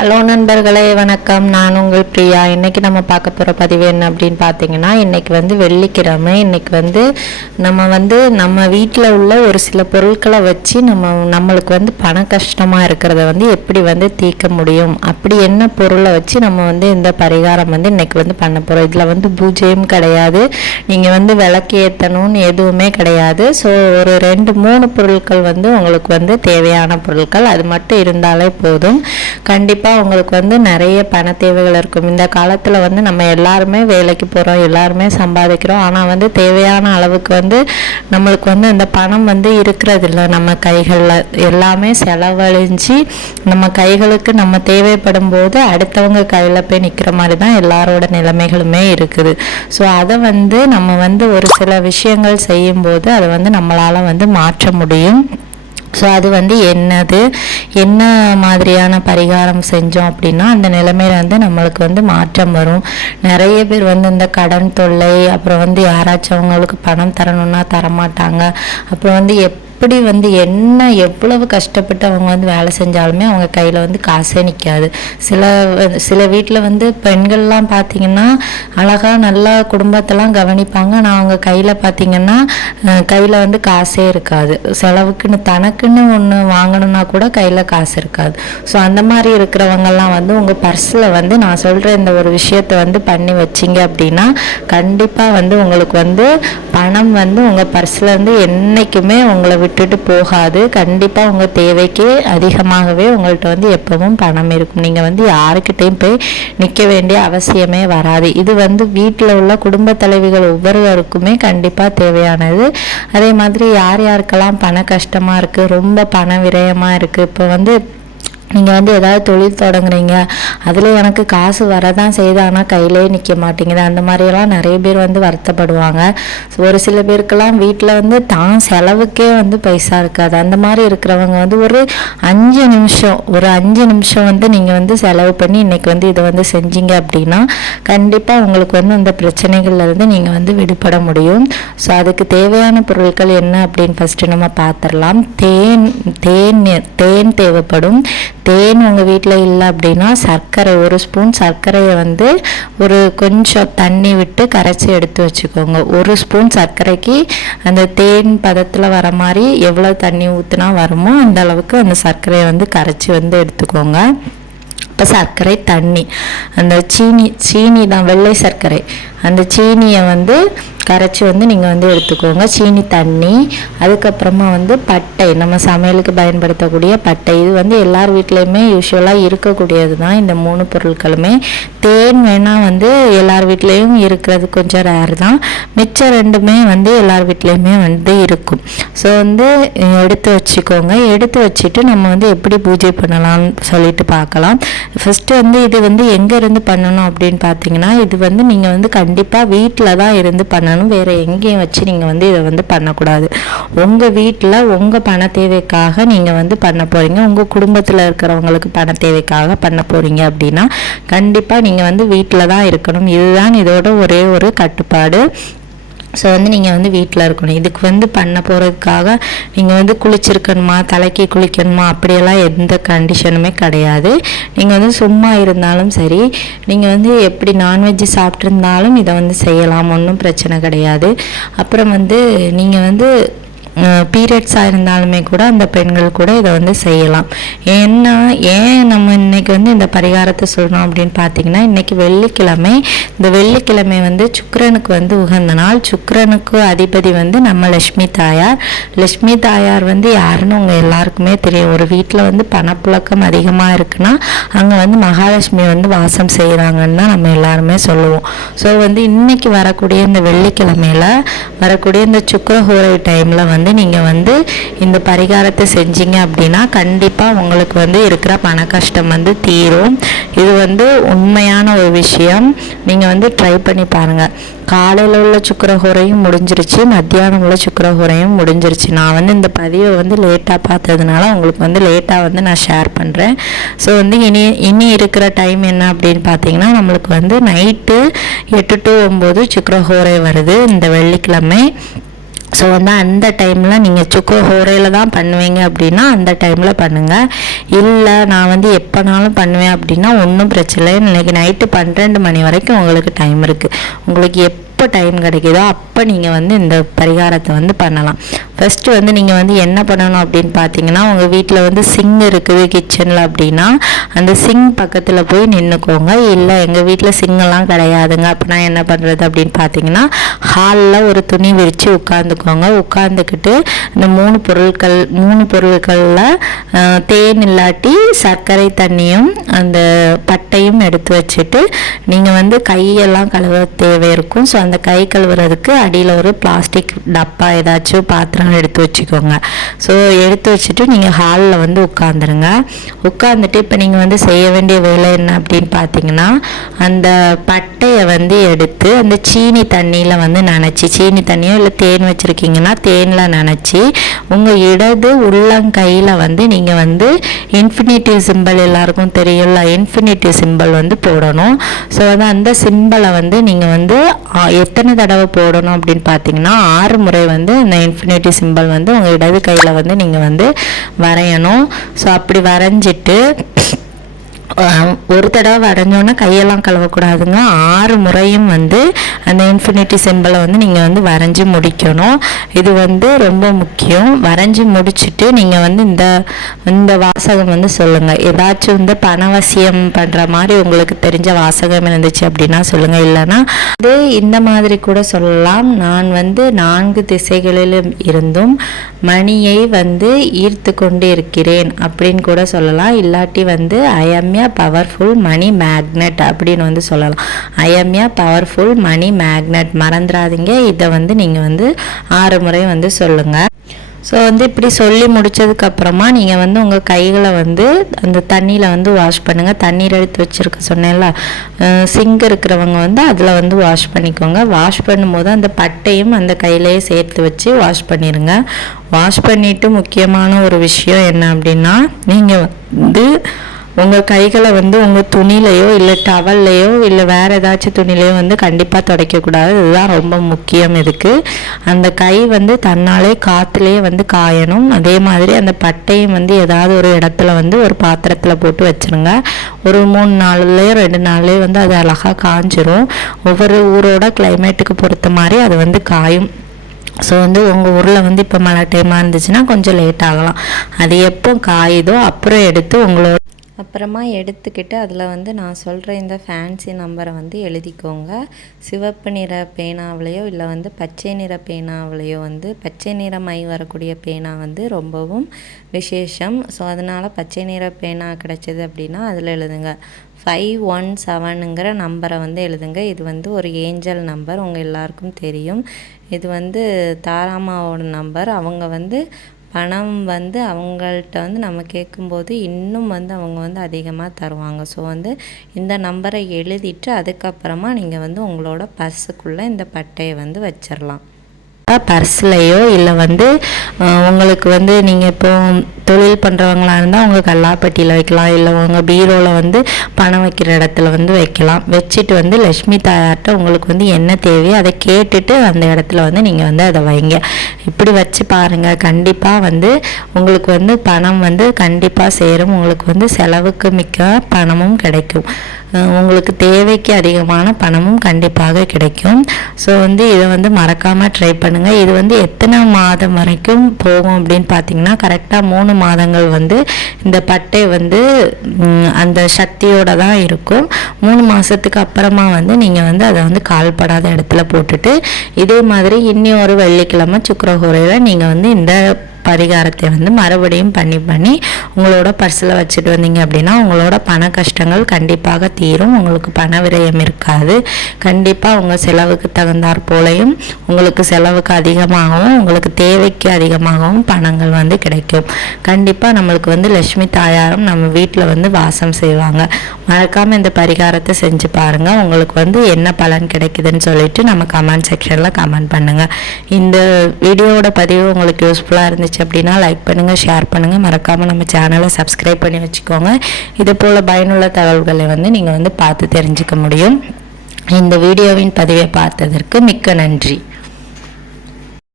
Hello நண்பர்களே, வணக்கம். நான் உங்கள் பிரியா. இன்றைக்கி நம்ம பார்க்க போகிற பதிவு என்ன அப்படின்னு பார்த்தீங்கன்னா, இன்றைக்கி வந்து வெள்ளிக்கிழமை. இன்றைக்கி நம்ம வீட்டில் உள்ள ஒரு சில பொருட்களை வச்சு நம்மளுக்கு பண கஷ்டமாக இருக்கிறத எப்படி தீர்க்க முடியும், அப்படி என்ன பொருளை வச்சு நம்ம இந்த பரிகாரம் இன்றைக்கி பண்ண போகிறோம். இதில் பூஜையும் கிடையாது, நீங்கள் விளக்கு ஏற்றணும்னு எதுவுமே கிடையாது. ஸோ ஒரு 2-3 பொருட்கள் உங்களுக்கு தேவையான பொருட்கள், அது மட்டும் இருந்தாலே போதும். கண்டிப்பாக உங்களுக்கு நிறைய பண தேவைகள் இருக்கும். இந்த காலத்தில் நம்ம எல்லாருமே வேலைக்கு போகிறோம், எல்லாருமே சம்பாதிக்கிறோம். ஆனால் தேவையான அளவுக்கு நம்மளுக்கு அந்த பணம் இருக்கிறது இல்லை. நம்ம கைகளில் எல்லாமே செலவழிஞ்சு நம்ம கைகளுக்கு நம்ம தேவைப்படும் போது அடுத்தவங்க கையில் போய் நிற்கிற மாதிரி தான் எல்லாரோட நிலைமைகளுமே இருக்குது. ஸோ அதை நம்ம ஒரு சில விஷயங்கள் செய்யும்போது அதை நம்மளால் மாற்ற முடியும். ஸோ அது என்ன மாதிரியான பரிகாரம் செஞ்சோம் அப்படின்னா அந்த நிலைமையில நம்மளுக்கு மாற்றம் வரும். நிறைய பேர் இந்த கடன் தொல்லை, அப்புறம் யாராச்சும் அவங்களுக்கு பணம் தரணும்னா தரமாட்டாங்க. அப்புறம் எப்படி என்ன எவ்வளவு கஷ்டப்பட்டு அவங்க வேலை செஞ்சாலுமே அவங்க கையில் காசே நிற்காது. சில வீட்டில் பெண்கள்லாம் பார்த்திங்கன்னா அழகாக நல்லா குடும்பத்தெல்லாம் கவனிப்பாங்க. ஆனால் அவங்க கையில் பார்த்திங்கன்னா கையில் காசே இருக்காது. செலவுக்குன்னு தனக்குன்னு ஒன்று வாங்கணுன்னா கூட கையில் காசு இருக்காது. ஸோ அந்த மாதிரி இருக்கிறவங்கெல்லாம் உங்கள் பர்ஸில் நான் சொல்கிற இந்த ஒரு விஷயத்தை பண்ணி வச்சிங்க அப்படின்னா கண்டிப்பாக உங்களுக்கு பணம் உங்கள் பர்ஸ்லேருந்து என்றைக்குமே உங்களை விட்டுட்டு போகாது. கண்டிப்பாக உங்கள் தேவைக்கு அதிகமாகவே உங்கள்கிட்ட எப்பவும் பணம் இருக்கும். நீங்கள் யாருக்கிட்டையும் போய் நிற்க வேண்டிய அவசியமே வராது. இது வீட்டில் உள்ள குடும்ப தலைவிகள் ஒவ்வொருவருக்குமே கண்டிப்பாக தேவையானது. அதே மாதிரி யார் யாருக்கெல்லாம் பண கஷ்டமாக இருக்குது, ரொம்ப பண விரயமாக இருக்குது, இப்போ நீங்கள் ஏதாவது தொழில் தொடங்குறீங்க, அதில் எனக்கு காசு வரதான் செய்யுது ஆனால் கையிலே நிற்க மாட்டேங்குது, அந்த மாதிரியெல்லாம் நிறைய பேர் வருத்தப்படுவாங்க. ஒரு சில பேருக்கெல்லாம் வீட்டில் தான் செலவுக்கே பைசா இருக்காது. அந்த மாதிரி இருக்கிறவங்க ஒரு 5 நிமிஷம் நீங்கள் செலவு பண்ணி இன்றைக்கி இதை செஞ்சீங்க அப்படின்னா கண்டிப்பாக உங்களுக்கு அந்த பிரச்சனைகள்லேருந்து நீங்கள் விடுபட முடியும். ஸோ அதுக்கு தேவையான பொருட்கள் என்ன அப்படின்னு ஃபஸ்ட்டு நம்ம பார்த்துடலாம். தேன் தேவைப்படும். தேன் உங்கள் வீட்டில் இல்லை அப்படின்னா சர்க்கரை, 1 ஸ்பூன் சர்க்கரையை ஒரு கொஞ்சம் தண்ணி விட்டு கரைச்சி எடுத்து வச்சுக்கோங்க. 1 ஸ்பூன் சர்க்கரைக்கு அந்த தேன் பதத்தில் வர மாதிரி எவ்வளோ தண்ணி ஊற்றினா வருமோ அந்த அளவுக்கு அந்த சர்க்கரையை கரைச்சி எடுத்துக்கோங்க. இப்போ சர்க்கரை, தண்ணி, அந்த சீனி தான் வெள்ளை சர்க்கரை, அந்த சீனியை கரைச்சி நீங்கள் எடுத்துக்கோங்க. சீனி, தண்ணி, அதுக்கப்புறமா பட்டை, நம்ம சமையலுக்கு பயன்படுத்தக்கூடிய பட்டை. இது எல்லார் வீட்லேயுமே யூஸ்வலாக இருக்கக்கூடியது தான் இந்த 3 பொருட்களுமே. தேன் வேணால் எல்லார் வீட்லேயும் இருக்கிறது கொஞ்சம் ரேர் தான். மிச்சம் 2மே எல்லார் வீட்லேயுமே இருக்கும். ஸோ எடுத்து வச்சுக்கோங்க. எடுத்து வச்சுட்டு நம்ம எப்படி பூஜை பண்ணலாம்னு சொல்லிட்டு பார்க்கலாம். ஃபஸ்ட்டு இது எங்கேருந்து பண்ணணும் அப்படின்னு பார்த்தீங்கன்னா இது நீங்கள் கண்டிப்பாக வீட்டில் தான் இருந்து பண்ணணும். வேறு எங்கேயும் வச்சு நீங்கள் இதை பண்ணக்கூடாது. உங்கள் வீட்டில் உங்கள் பண தேவைக்காக நீங்கள் பண்ண போகிறீங்க, உங்கள் குடும்பத்தில் இருக்கிறவங்களுக்கு பண தேவைக்காக பண்ண போகிறீங்க அப்படின்னா கண்டிப்பாக நீங்கள் வீட்டில் தான் இருக்கணும். இதுதான் இதோட ஒரே ஒரு கட்டுப்பாடு. ஸோ நீங்கள் வீட்டில் இருக்கணும். இதுக்கு பண்ண போகிறதுக்காக நீங்கள் குளிச்சிருக்கணுமா, தலைக்கு குளிக்கணுமா அப்படியெல்லாம் எந்த கண்டிஷனுமே கிடையாது. நீங்கள் சும்மா இருந்தாலும் சரி, நீங்கள் எப்படி நான்வெஜ் சாப்பிட்ருந்தாலும் இதை செய்யலாம், ஒன்றும் பிரச்சனை கிடையாது. அப்புறம் நீங்கள் பீரியட்ஸாக இருந்தாலுமே கூட அந்த பெண்கள் கூட இதை செய்யலாம். ஏன் நம்ம இன்றைக்கி இந்த பரிகாரத்தை சொல்லணும் அப்படின்னு பார்த்தீங்கன்னா இன்றைக்கி வெள்ளிக்கிழமை. இந்த வெள்ளிக்கிழமை சுக்கிரனுக்கு உகந்த நாள். சுக்கிரனுக்கு அதிபதி நம்ம லட்சுமி தாயார். லட்சுமி தாயார் யாருன்னு உங்கள் எல்லாருக்குமே தெரியும். ஒரு வீட்டில் பணப்புழக்கம் அதிகமாக இருக்குன்னா அங்கே மகாலட்சுமி வாசம் செய்கிறாங்கன்னு தான் நம்ம எல்லாருமே சொல்லுவோம். ஸோ இன்றைக்கி வரக்கூடிய இந்த வெள்ளிக்கிழமையில் வரக்கூடிய இந்த சுக்கிரஹோரை டைமில் நீங்கள் இந்த பரிகாரத்தை செஞ்சீங்க அப்படின்னா கண்டிப்பாக உங்களுக்கு இருக்கிற பண கஷ்டம் தீரும். இது உண்மையான ஒரு விஷயம். நீங்கள் ட்ரை பண்ணி பாருங்கள். காலையில் உள்ள சுக்கிரஹோரையும் முடிஞ்சிருச்சு, மத்தியானம் உள்ள சுக்கிரஹோரையும் முடிஞ்சிருச்சு. நான் இந்த பதிவை லேட்டாக பார்த்ததுனால உங்களுக்கு லேட்டாக நான் ஷேர் பண்ணுறேன். ஸோ இனி இருக்கிற டைம் என்ன அப்படின்னு பார்த்தீங்கன்னா நம்மளுக்கு நைட்டு 8 to 9 சுக்கிரஹோரை வருது இந்த வெள்ளிக்கிழமை. ஸோ வந்து அந்த டைமில் நீங்கள் சுக்கு ஹோரையில் தான் பண்ணுவீங்க அப்படின்னா அந்த டைமில் பண்ணுங்கள். இல்லை நான் வந்து எப்போனாலும் பண்ணுவேன் அப்படின்னா ஒன்றும் பிரச்சனை இல்லை. இன்றைக்கி நைட்டு 12 மணி வரைக்கும் உங்களுக்கு டைம் இருக்குது. உங்களுக்கு எப்போ டைம் கிடைக்குதோ அப்போ நீங்கள் வந்து இந்த பரிகாரத்தை வந்து பண்ணலாம். ஃபஸ்ட்டு வந்து நீங்கள் வந்து என்ன பண்ணணும் அப்படின்னு பார்த்தீங்கன்னா, உங்கள் வீட்டில் வந்து சிங் இருக்குது கிச்சனில் அப்படின்னா அந்த சிங் பக்கத்தில் போய் நின்றுக்கோங்க. இல்லை எங்கள் வீட்டில் சிங்கெல்லாம் கிடையாதுங்க அப்படின்னா என்ன பண்ணுறது அப்படின்னு பார்த்தீங்கன்னா, ஹாலில் ஒரு துணி விரித்து உட்காந்துக்கோங்க. உட்காந்துக்கிட்டு இந்த மூணு பொருட்களில் தேன் இல்லாட்டி சர்க்கரை தண்ணியும் அந்த பட்டையும் எடுத்து வச்சுட்டு நீங்கள் வந்து கையெல்லாம் கழுவ தேவை இருக்கும். ஸோ அந்த கை கழுவுறதுக்கு அடியில் ஒரு பிளாஸ்டிக் டப்பா ஏதாச்சும் பாத்திரம் எடுத்து வச்சுக்கோங்க. ஸோ எடுத்து வச்சுட்டு நீங்கள் ஹாலில் வந்து உட்காந்துருங்க. உட்காந்துட்டு இப்போ நீங்கள் வந்து செய்ய வேண்டிய வேலை என்ன அப்படின்னு பார்த்தீங்கன்னா, அந்த பட்டையை வந்து எடுத்து அந்த சீனி தண்ணியில் வந்து நனைச்சி, சீனி தண்ணியோ இல்லை தேன் வச்சுருக்கீங்கன்னா தேனில் நனைச்சி உங்கள் இடது உள்ளங்கையில் வந்து நீங்கள் வந்து இன்ஃபினிட்டிவ் சிம்பிள் எல்லாருக்கும் தெரியும்ல, இன்ஃபினிட்டிவ் சிம்பிள் வந்து போடணும். ஸோ வந்து அந்த சிம்பிளை வந்து நீங்கள் வந்து எத்தனை தடவை போடணும் அப்படின்னு பார்த்தீங்கன்னா 6 முறை வந்து இந்த இன்ஃபினிட்டி சிம்பிள் வந்து உங்கள் இடது கையில் வந்து நீங்கள் வந்து வரையணும். ஸோ அப்படி வரைஞ்சிட்டு ஒரு தடவை வரைஞ்சோன்னா கையெல்லாம் கழுவக்கூடாதுங்க. 6 முறையும் வந்து அந்த இன்ஃபினிட்டி சிம்பிளை வந்து நீங்கள் வந்து வரைஞ்சி முடிக்கணும். இது வந்து ரொம்ப முக்கியம். வரைஞ்சி முடிச்சுட்டு நீங்கள் வந்து இந்த வாசகம் வந்து சொல்லுங்கள். ஏதாச்சும் வந்து பணவசியம் பண்ணுற மாதிரி உங்களுக்கு தெரிஞ்ச வாசகம் இருந்துச்சு அப்படின்னா சொல்லுங்கள். இல்லைன்னா அது இந்த மாதிரி கூட சொல்லலாம். நான் வந்து 4 திசைகளிலும் இருந்தும் மணியை வந்து ஈர்த்து கொண்டு இருக்கிறேன் அப்படின்னு கூட சொல்லலாம். இல்லாட்டி வந்து I am a powerful money magnet அப்படின்னு வந்து சொல்லலாம். I am a powerful money magnet மறந்துடாதீங்க. இதை வந்து நீங்கள் வந்து 6 முறை வந்து சொல்லுங்கள். ஸோ வந்து இப்படி சொல்லி முடித்ததுக்கப்புறமா நீங்கள் வந்து உங்கள் கைகளை வந்து அந்த தண்ணியில் வந்து வாஷ் பண்ணுங்கள். தண்ணீர் எடுத்து வச்சுருக்க சொன்னேன்ல, சிங்க் இருக்கிறவங்க வந்து அதில் வந்து வாஷ் பண்ணிக்கோங்க. வாஷ் பண்ணும்போது அந்த பட்டையும் அந்த கையிலேயே சேர்த்து வச்சு வாஷ் பண்ணிடுங்க. வாஷ் பண்ணிவிட்டு முக்கியமான ஒரு விஷயம் என்ன அப்படின்னா, நீங்கள் வந்து உங்கள் கைகளை வந்து உங்கள் துணிலையோ இல்லை டவல்லையோ இல்லை வேறு ஏதாச்சும் துணிலையோ வந்து கண்டிப்பாக துடைக்கக்கூடாது. இதுதான் ரொம்ப முக்கியம். இதுக்கு அந்த கை வந்து தன்னாலே காற்றுலேயே வந்து காயணும். அதே மாதிரி அந்த பட்டையும் வந்து ஏதாவது ஒரு இடத்துல வந்து ஒரு பாத்திரத்தில் போட்டு வச்சுருங்க. ஒரு 3 நாள்லேயோ 2 நாள்லேயோ வந்து அது அழகாக காஞ்சிரும். ஒவ்வொரு ஊரோட கிளைமேட்டுக்கு பொறுத்த மாதிரி அது வந்து காயும். ஸோ வந்து உங்கள் ஊரில் வந்து இப்போ மழை டைமாக இருந்துச்சுன்னா கொஞ்சம் லேட் ஆகலாம். அது எப்போ காயுதோ அப்புறம் எடுத்துக்கிட்டு அதில் வந்து நான் சொல்கிற இந்த ஃபேன்சி நம்பரை வந்து எழுதிக்கோங்க. சிவப்பு நிற பேனாவிலையோ இல்லை வந்து பச்சை நிற பேனாவிலையோ வந்து பச்சை நிற மை வரக்கூடிய பேனா வந்து ரொம்பவும் விசேஷம். ஸோ அதனால் பச்சை நிற பேனா கிடச்சிது அப்படின்னா அதில் எழுதுங்க. 517ங்கிற நம்பரை வந்து எழுதுங்க. இது வந்து ஒரு ஏஞ்சல் நம்பர், உங்கள் எல்லாருக்கும் தெரியும். இது வந்து தாராமாவோட நம்பர். அவங்க வந்து பணம் வந்து அவங்கள்ட்ட வந்து நம்ம கேட்கும்போது இன்னும் வந்து அவங்க வந்து அதிகமாக தருவாங்க. ஸோ வந்து இந்த நம்பரை எழுதிட்டு அதுக்கப்புறமா நீங்கள் வந்து உங்களோட பர்ஸுக்குள்ளே இந்த பட்டையை வந்து வச்சிடலாம். பர்ஸ்லையோ இல்லை வந்து உங்களுக்கு வந்து நீங்கள் இப்போ தொழில் பண்ணுறவங்களா இருந்தால் உங்கள் கல்லாப்பட்டியில் வைக்கலாம். இல்லை உங்கள் பீரோவில் வந்து பணம் வைக்கிற இடத்துல வந்து வைக்கலாம். வச்சுட்டு வந்து லக்ஷ்மி தாயார்கிட்ட உங்களுக்கு வந்து என்ன தேவையோ அதை கேட்டுட்டு அந்த இடத்துல வந்து நீங்கள் வந்து அதை வைங்க. இப்படி வச்சு பாருங்கள். கண்டிப்பாக வந்து உங்களுக்கு வந்து பணம் வந்து கண்டிப்பாக சேரும். உங்களுக்கு வந்து செலவுக்கு மிக்க பணமும் கிடைக்கும். உங்களுக்கு தேவைக்கு அதிகமான பணமும் கண்டிப்பாக கிடைக்கும். ஸோ வந்து இதை வந்து மறக்காமல் ட்ரை பண்ணுங்கள். இது வந்து எத்தனை மாதம் வரைக்கும் போகும் அப்படின்னு பார்த்தீங்கன்னா, கரெக்டாக 3 மாதங்கள் வந்து இந்த பட்டை வந்து அந்த சக்தியோடு தான் இருக்கும். 3 மாதத்துக்கு அப்புறமா வந்து நீங்கள் வந்து அதை வந்து கால்படாத இடத்துல போட்டுட்டு இதே மாதிரி இன்னி ஒரு வெள்ளிக்கிழமை சுக்கிரஹோரையில் நீங்கள் வந்து இந்த பரிகாரத்தை வந்து மறுபடியும் பண்ணி உங்களோட பர்ஸில் வச்சுட்டு வந்தீங்க அப்படின்னா உங்களோட பண கஷ்டங்கள் கண்டிப்பாக தீரும். உங்களுக்கு பண விரயம் இருக்காது. கண்டிப்பாக உங்கள் செலவுக்கு தகுந்தாற் போலையும் உங்களுக்கு செலவுக்கு அதிகமாகவும் உங்களுக்கு தேவைக்கு அதிகமாகவும் பணங்கள் வந்து கிடைக்கும். கண்டிப்பாக நம்மளுக்கு வந்து லட்சுமி தாயாரும் நம்ம வீட்டில் வந்து வாசம் செய்வாங்க. மறக்காமல் இந்த பரிகாரத்தை செஞ்சு பாருங்கள். உங்களுக்கு வந்து என்ன பலன் கிடைக்குதுன்னு சொல்லிட்டு நம்ம கமெண்ட் செக்ஷனில் கமெண்ட் பண்ணுங்கள். இந்த வீடியோவோட பதிவு உங்களுக்கு யூஸ்ஃபுல்லாக இருந்துச்சு அப்படின்னா லைக் பண்ணுங்கள், ஷேர் பண்ணுங்கள். மறக்காமல் நம்ம சேனலை சப்ஸ்கிரைப் பண்ணி வச்சுக்கோங்க. இது போல் பயனுள்ள தகவல்களை வந்து நீங்கள் வந்து பார்த்து தெரிஞ்சுக்க முடியும். இந்த வீடியோவின் பதிவை பார்த்ததற்கு மிக்க நன்றி.